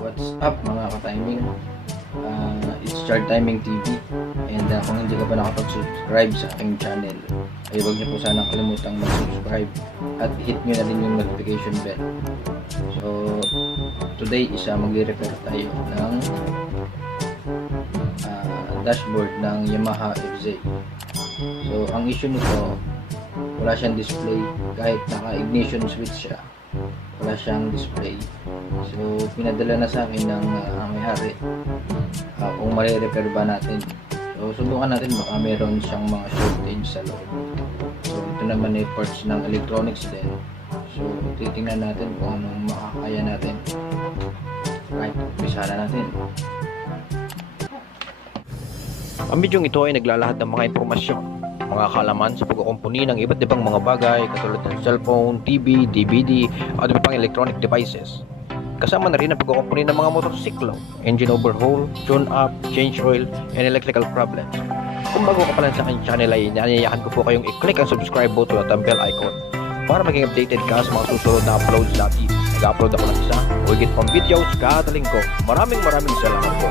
What's up mga ka-timing? It's Chart Timing TV, and kung hindi ka pa nakapag-subscribe sa aking channel ay huwag niyo po sana kalimutang mag-subscribe at hit niyo na din yung notification bell. So today magre-repair tayo ng dashboard ng Yamaha FZ. So ang issue nito, wala siyang display kahit naka-ignition switch siya. Wala siyang display. So pinadala na sa akin ng may-ari kung mare-repair ba natin. So subukan natin, baka meron siyang mga shortage sa loob. So ito naman ay parts ng electronics din. So titingnan natin kung anong makakaya natin. Right, umpisa na natin. Ang bidyong ito ay naglalahad ng mga impormasyon, mga kalaman sa pagkukumpuni ng iba't ibang mga bagay katulad ng cellphone, TV, DVD, at iba pang electronic devices. Kasama na rin ang pagkukumpuni ng mga motorsiklo, engine overhaul, tune-up, change oil, and electrical problems. Kung bago ka pa lang sa aking channel ay inaanyayahan ko po kayong i-click ang subscribe button at ang bell icon para maging updated ka sa mga susunod na uploads natin. Nag-upload ako ng isa o higit pang videos kada linggo. Maraming salamat po.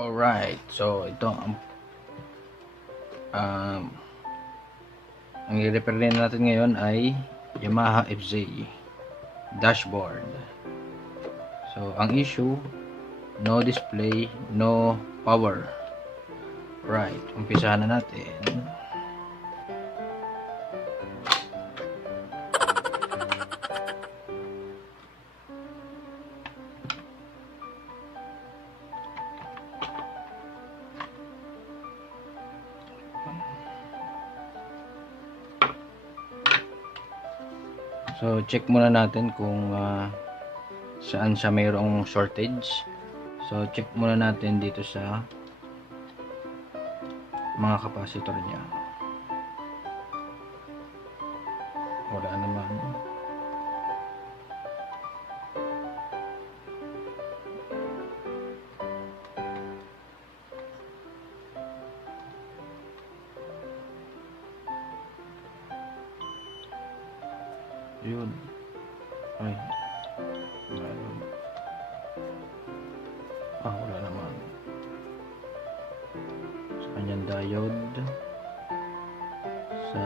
Alright, so ito ang i-repair natin ngayon ay Yamaha FZ dashboard. So ang issue, no display, no power. Right, umpisahan na natin. So check muna natin kung saan siya mayroong shortage. So check muna natin dito sa mga capacitor niya. Wala naman. Yun. Ay. Meron. Wala naman. Sa kanyang diode. Sa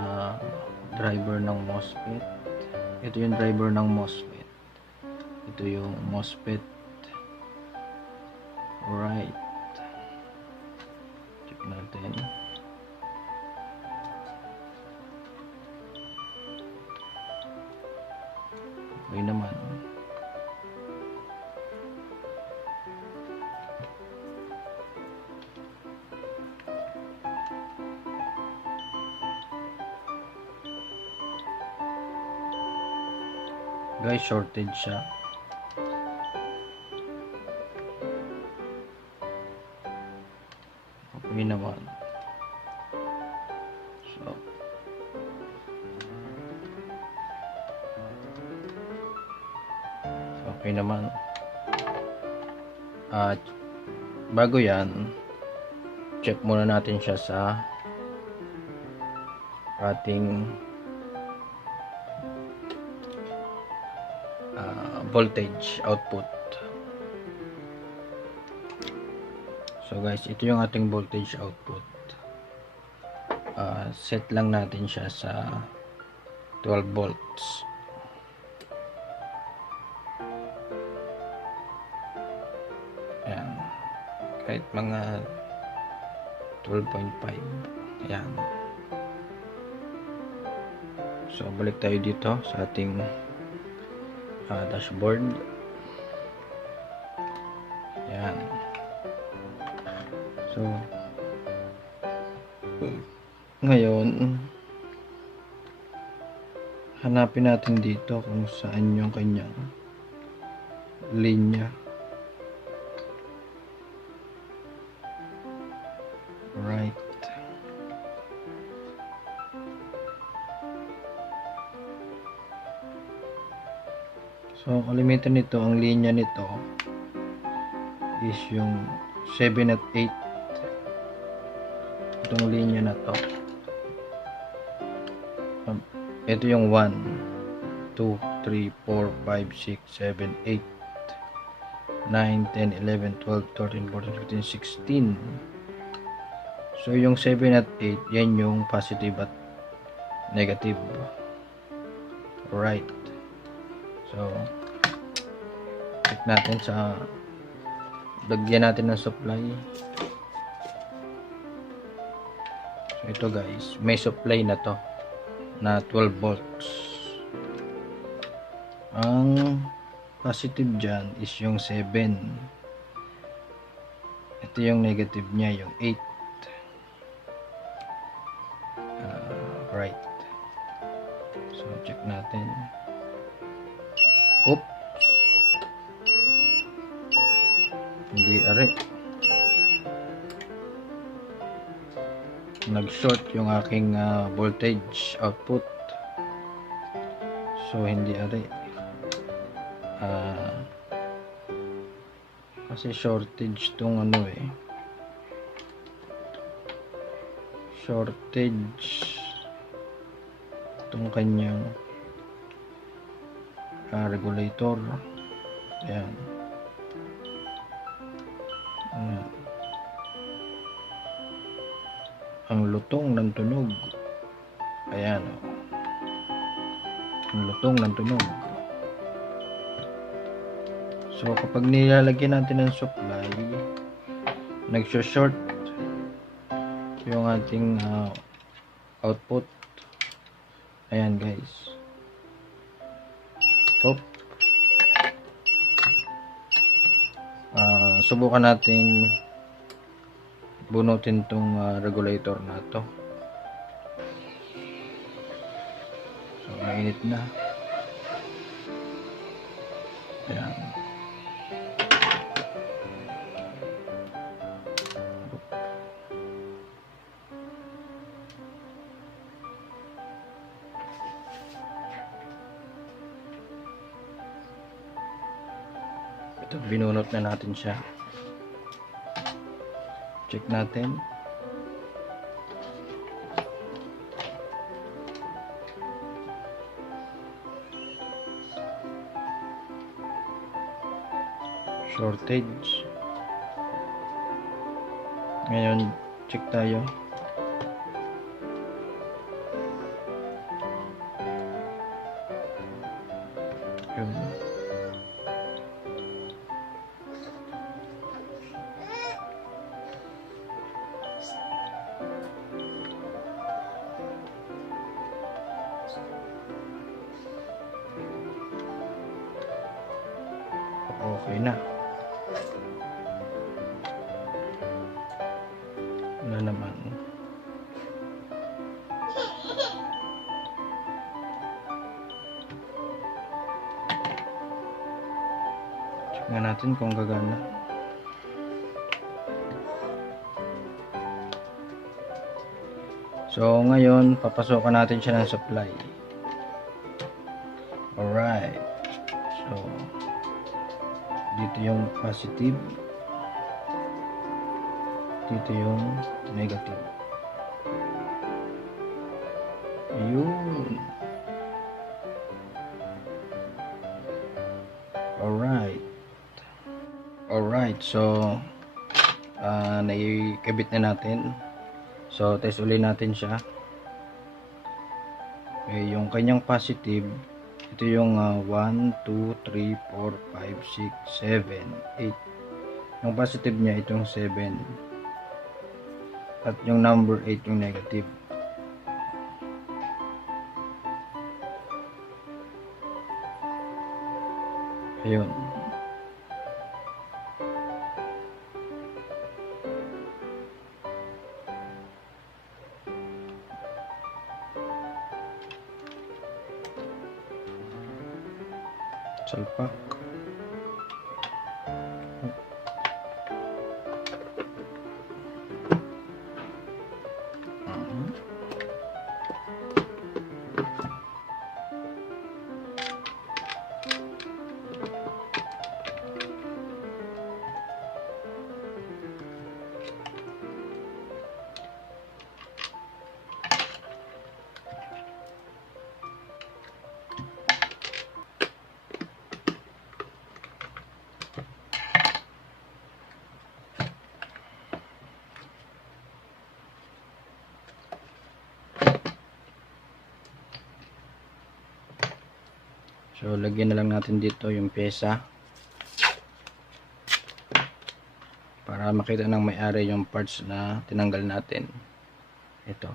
driver ng MOSFET. Ito yung driver ng MOSFET. Ito yung MOSFET. Alright. Check natin. Okay naman. Guys, shortage siya. Okay naman. So okay naman. At bago yan, check muna natin siya sa ating voltage output. So guys, ito yung ating voltage output. Set lang natin siya sa 12 volts. Ayan. Kahit mga 12.5. Ayan. So balik tayo dito sa ating dashboard. Ayan. So ngayon hanapin natin dito kung saan yung kanyang linya. Right. So kalimitan nito, ang linya nito is yung 7 at 8. Itong linya na to. Ito yung 1. 2, 3, 4, 5, 6, 7, 8, 9, 10, 11, 12, 13, 14, 15, 16. So yung 7 at 8, yan yung positive at negative. Alright. So check natin sa lagyan natin ng supply. So ito guys, may supply na to na 12 volts. Ang positive dyan is yung 7. Ito yung negative niya, yung 8. Right. So check natin. Oops. Hindi are. Nag-short yung aking voltage output. So hindi are. Kasi shortage tong ano eh. Shortage itong kanyang regulator. Ayan. Ang lutong ng tunog. Ayan. Ang lutong ng tunog. So kapag nilalagyan natin ng supply, nag-short yung ating output. Ayan guys. Top. Subukan natin bunutin tong regulator na to. So mainit na. Ayan. Ito, binunot na natin siya. Check natin. Shortage. Ngayon, check tayo. Yun. Okay na. Wala naman. Check nga natin kung gagana. So ngayon, papasokan natin siya ng supply. Alright. So dito yung positive, dito yung negative. Yun. Alright, so naikabit na natin. So test ulit natin siya. Okay, yung kanyang positive, ito yung 1, 2, 3, 4, 5, 6, 7, 8. Yung positive niya itong 7. At yung number 8 yung negative. Ayun. Salpak. So lagyan na lang natin dito yung pyesa para makita ng may-ari yung parts na tinanggal natin. Ito.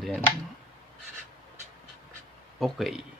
Then okay.